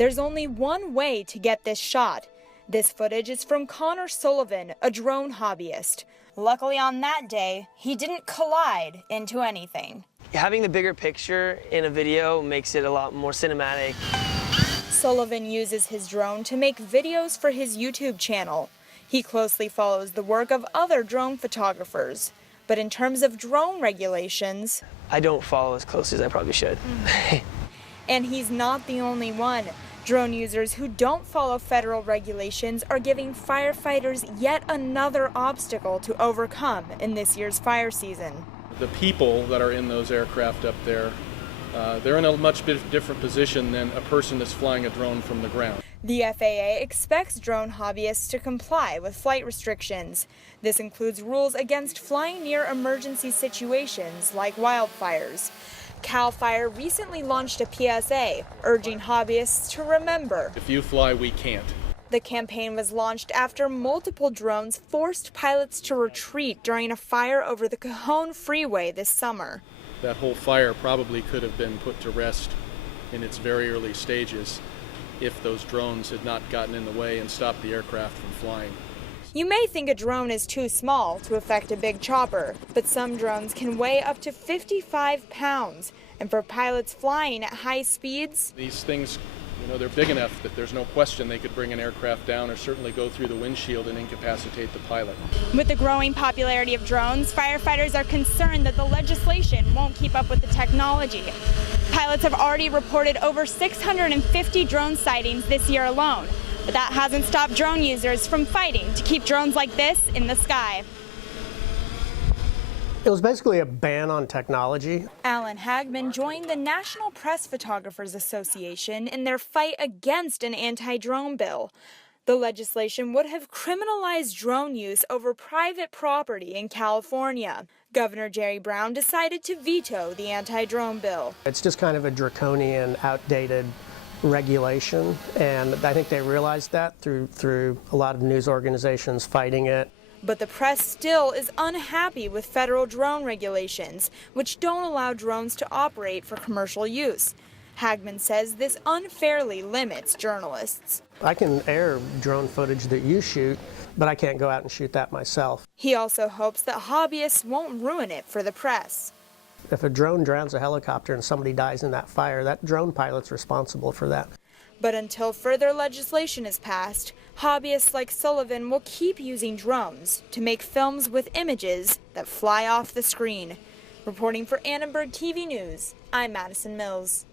There's only one way to get this shot. This footage is from Connor Sullivan, a drone hobbyist. Luckily on that day, he didn't collide into anything. Having the bigger picture in a video makes it a lot more cinematic. Sullivan uses his drone to make videos for his YouTube channel. He closely follows the work of other drone photographers. But in terms of drone regulations, I don't follow as closely as I probably should. And he's not the only one. Drone users who don't follow federal regulations are giving firefighters yet another obstacle to overcome in this year's fire season. The people that are in those aircraft up there, they're in a much different position than a person that's flying a drone from the ground. The FAA expects drone hobbyists to comply with flight restrictions. This includes rules against flying near emergency situations like wildfires. CAL FIRE recently launched a PSA urging hobbyists to remember. If you fly, we can't. The campaign was launched after multiple drones forced pilots to retreat during a fire over the Cajon Freeway this summer. That whole fire probably could have been put to rest in its very early stages if those drones had not gotten in the way and stopped the aircraft from flying. You may think a drone is too small to affect a big chopper, but some drones can weigh up to 55 pounds. And for pilots flying at high speeds, these things, they're big enough that there's no question they could bring an aircraft down or certainly go through the windshield and incapacitate the pilot. With the growing popularity of drones, firefighters are concerned that the legislation won't keep up with the technology. Pilots have already reported over 650 drone sightings this year alone. But that hasn't stopped drone users from fighting to keep drones like this in the sky. It was basically a ban on technology. Alan Hagman joined the National Press Photographers Association in their fight against an anti-drone bill. The legislation would have criminalized drone use over private property in California. Governor Jerry Brown decided to veto the anti-drone bill. It's just kind of a draconian, outdated regulation, and I think they realized that through a lot of news organizations fighting it. But the press still is unhappy with federal drone regulations, which don't allow drones to operate for commercial use. Hagman says this unfairly limits journalists. I can air drone footage that you shoot, but I can't go out and shoot that myself. He also hopes that hobbyists won't ruin it for the press. If a drone drowns a helicopter and somebody dies in that fire, that drone pilot's responsible for that. But until further legislation is passed, hobbyists like Sullivan will keep using drones to make films with images that fly off the screen. Reporting for Annenberg TV News, I'm Madison Mills.